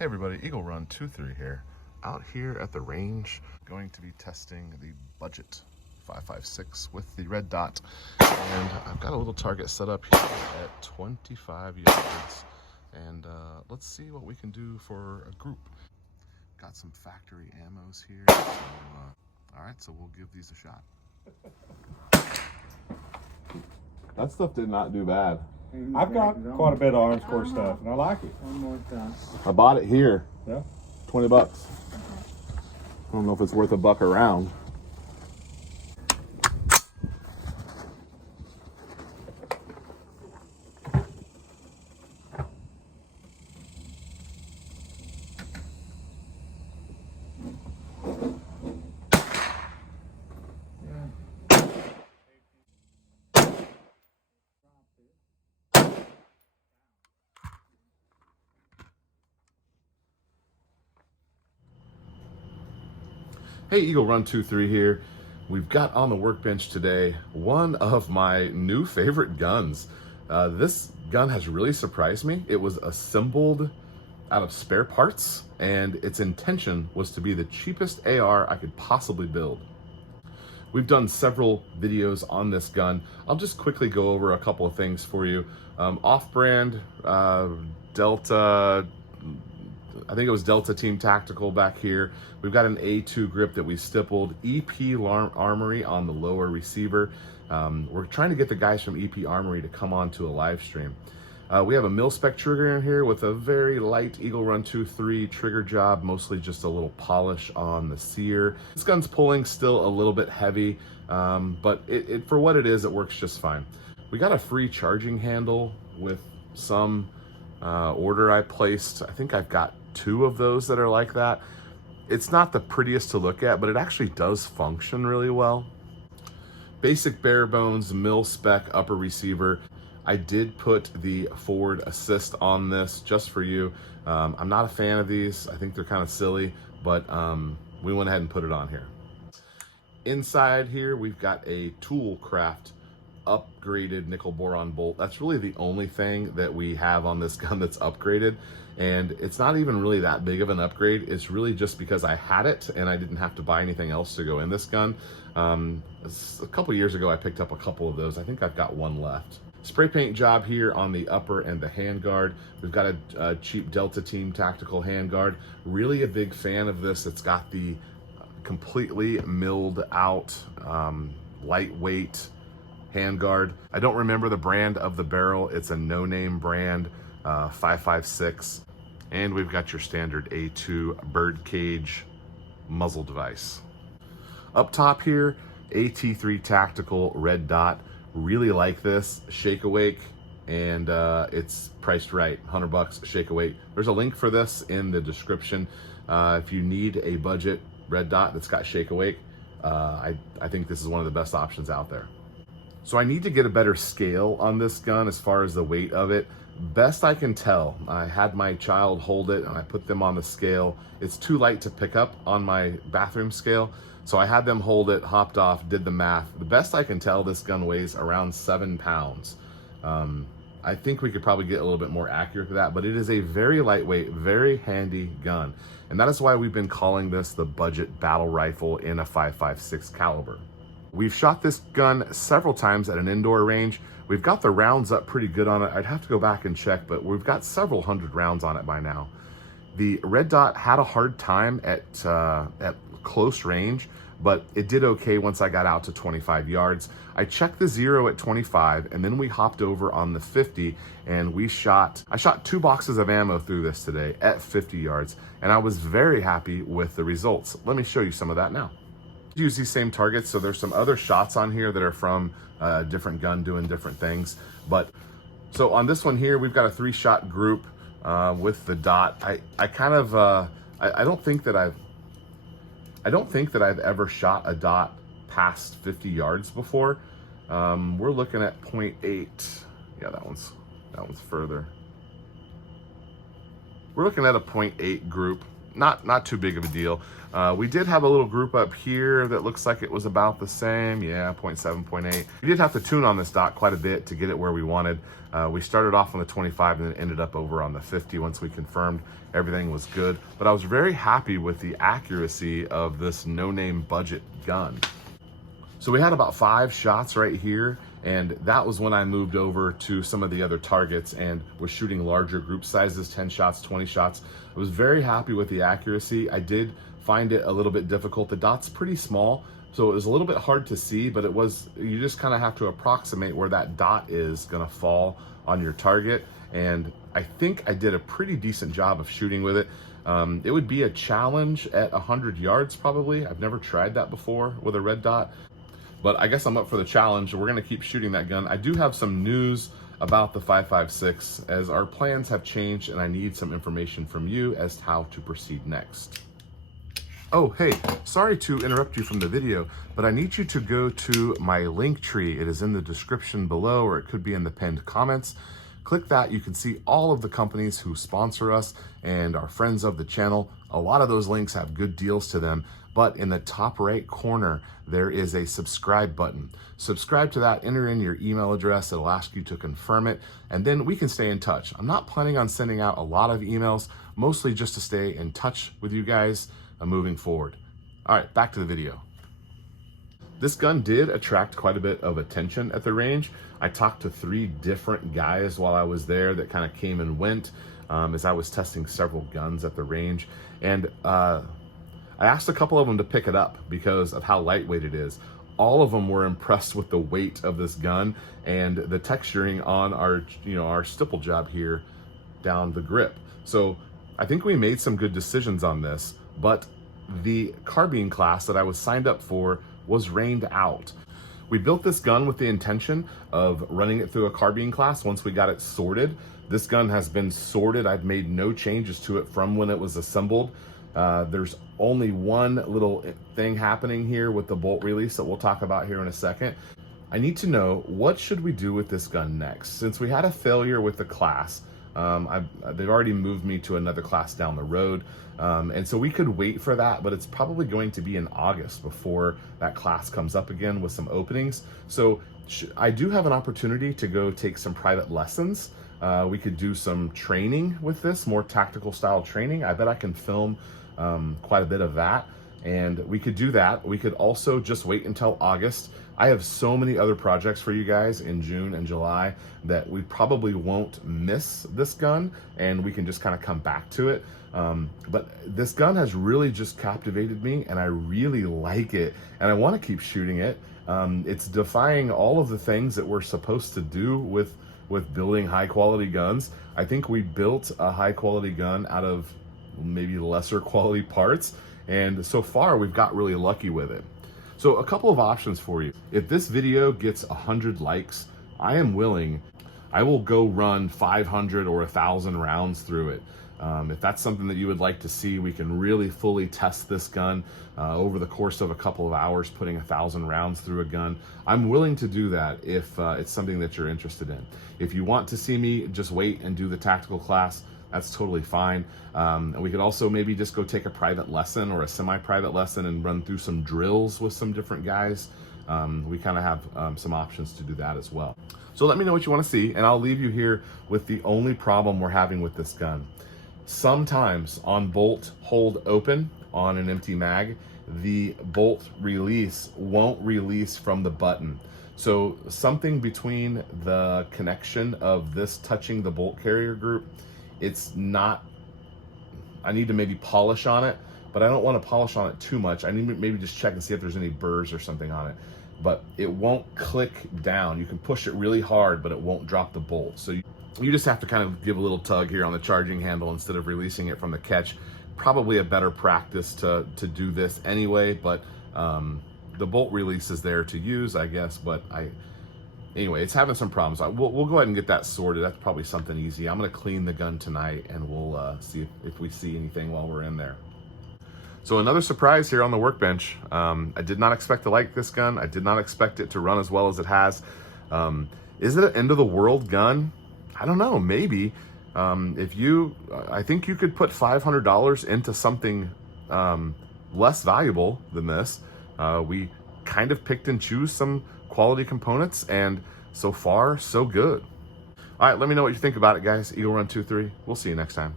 Hey everybody, Eagle Run 23 here. Out here at the range, going to be testing the Budget 5.56 with the red dot. And I've got a little target set up here at 25 yards. And let's see what we can do for a group. Got some factory ammos here. So, all right, so we'll give these a shot. That stuff did not do bad. I've got quite a bit of Arms Corps stuff, and I like it. One more time. I bought it here. Yeah. 20 bucks. I don't know if it's worth a buck around. Hey, Eagle Run 23 here. We've got on the workbench today one of my new favorite guns. This gun has really surprised me. It was assembled out of spare parts, and its intention was to be the cheapest AR I could possibly build. We've done several videos on this gun. I'll just quickly go over a couple of things for you. Off-brand, Delta, I think it was Delta Team Tactical back here. We've got an A2 grip that we stippled, EP Armory on the lower receiver. We're trying to get the guys from EP Armory to come on to a live stream. We have a mil-spec trigger in here with a very light Eagle Run 23 trigger job, mostly just a little polish on the sear. This gun's pulling still a little bit heavy, but for what it is, it works just fine. We got a free charging handle with some order I placed. I think I've got 2 of those that are like that. It's not the prettiest to look at, but it actually does function really well. Basic bare bones mil-spec upper receiver. I did put the forward assist on this just for you. I'm not a fan of these. I think they're kind of silly, but we went ahead and put it on here. Inside here, we've got a Toolcraft upgraded nickel boron bolt. That's really the only thing that we have on this gun that's upgraded, and it's not even really that big of an upgrade. It's really just because I had it and I didn't have to buy anything else to go in this gun. A couple years ago I picked up a couple of those. I think I've got one left. Spray paint job here on the upper and the handguard. We've got a cheap Delta Team Tactical handguard. Really a big fan of this. It's got the completely milled out lightweight handguard. I don't remember the brand of the barrel. It's a no-name brand, 5.56. And we've got your standard A2 birdcage muzzle device. Up top here, AT3 Tactical red dot. Really like this, shake awake, and it's priced right, 100 bucks, shake awake. There's a link for this in the description. If you need a budget red dot that's got shake awake, I think this is one of the best options out there. So I need to get a better scale on this gun as far as the weight of it. Best I can tell, I had my child hold it and I put them on the scale. It's too light to pick up on my bathroom scale, so I had them hold it, hopped off, did the math. The best I can tell, this gun weighs around 7 pounds. I think we could probably get a little bit more accurate to that, but it is a very lightweight, very handy gun. And that is why we've been calling this the budget battle rifle in a 5.56 caliber. We've shot this gun several times at an indoor range. We've got the rounds up pretty good on it. I'd have to go back and check, but we've got several hundred rounds on it by now. The red dot had a hard time at close range, but it did okay once I got out to 25 yards. I checked the 0 at 25, and then we hopped over on the 50, and I shot 2 boxes of ammo through this today at 50 yards, and I was very happy with the results. Let me show you some of that now. Use these same targets, so there's some other shots on here that are from a different gun doing different things. But so on this one here, we've got a 3-shot group with the dot. I don't think that I've ever shot a dot past 50 yards before. We're looking at 0.8. Yeah, that one's further. We're looking at a 0.8 group not too big of a deal. We did have a little group up here that looks like it was about the same. Yeah, 0.7, 0.8. We did have to tune on this dot quite a bit to get it where we wanted. We started off on the 25 and then ended up over on the 50 once we confirmed everything was good. But I was very happy with the accuracy of this no-name budget gun. So we had about 5 shots right here, and that was when I moved over to some of the other targets and was shooting larger group sizes, 10 shots, 20 shots. I was very happy with the accuracy. I did find it a little bit difficult. The dot's pretty small, so it was a little bit hard to see, but you just kind of have to approximate where that dot is gonna fall on your target. And I think I did a pretty decent job of shooting with it. It would be a challenge at 100 yards probably. I've never tried that before with a red dot, but I guess I'm up for the challenge. We're gonna keep shooting that gun. I do have some news about the 5.56 as our plans have changed and I need some information from you as to how to proceed next. Oh, hey, sorry to interrupt you from the video, but I need you to go to my link tree. It is in the description below, or it could be in the pinned comments. Click that. You can see all of the companies who sponsor us and are friends of the channel. A lot of those links have good deals to them, but in the top right corner, there is a subscribe button. Subscribe to that, enter in your email address. It'll ask you to confirm it, and then we can stay in touch. I'm not planning on sending out a lot of emails, mostly just to stay in touch with you guys moving forward. All right, back to the video. This gun did attract quite a bit of attention at the range. I talked to 3 different guys while I was there that kind of came and went as I was testing several guns at the range. And I asked a couple of them to pick it up because of how lightweight it is. All of them were impressed with the weight of this gun and the texturing on our stipple job here down the grip. So I think we made some good decisions on this, but the carbine class that I was signed up for was rained out. We built this gun with the intention of running it through a carbine class once we got it sorted. This gun has been sorted. I've made no changes to it from when it was assembled. There's only one little thing happening here with the bolt release that we'll talk about here in a second. I need to know, what should we do with this gun next? Since we had a failure with the class, they've already moved me to another class down the road. And so we could wait for that, but it's probably going to be in August before that class comes up again with some openings. So I do have an opportunity to go take some private lessons. We could do some training with this, more tactical style training. I bet I can film quite a bit of that. And we could do that. We could also just wait until August. I have so many other projects for you guys in June and July that we probably won't miss this gun, and we can just kind of come back to it. But this gun has really just captivated me, and I really like it, and I want to keep shooting it. It's defying all of the things that we're supposed to do with building high quality guns. I think we built a high quality gun out of maybe lesser quality parts, and so far we've got really lucky with it. So a couple of options for you. If this video gets 100 likes, I will go run 500 or 1,000 rounds through it. If that's something that you would like to see, we can really fully test this gun over the course of a couple of hours, putting 1,000 rounds through a gun. I'm willing to do that if it's something that you're interested in. If you want to see me just wait and do the tactical class, that's totally fine. And we could also maybe just go take a private lesson or a semi-private lesson and run through some drills with some different guys. We kind of have some options to do that as well. So let me know what you want to see, and I'll leave you here with the only problem we're having with this gun. Sometimes on bolt hold open on an empty mag, the bolt release won't release from the button. So something between the connection of this touching the bolt carrier group, it's not, I need to maybe polish on it, but I don't want to polish on it too much. I need to maybe just check and see if there's any burrs or something on it. But it won't click down. You can push it really hard, but it won't drop the bolt. So you just have to kind of give a little tug here on the charging handle instead of releasing it from the catch. Probably a better practice to do this anyway, but the bolt release is there to use, I guess, but anyway, it's having some problems. We'll go ahead and get that sorted. That's probably something easy. I'm gonna clean the gun tonight, and we'll see if we see anything while we're in there. So another surprise here on the workbench. I did not expect to like this gun. I did not expect it to run as well as it has. Is it an end of the world gun? I don't know, maybe. I think you could put $500 into something less valuable than this. We kind of picked and choose some quality components, and so far, so good. All right, let me know what you think about it, guys. Eagle Run 23. We'll see you next time.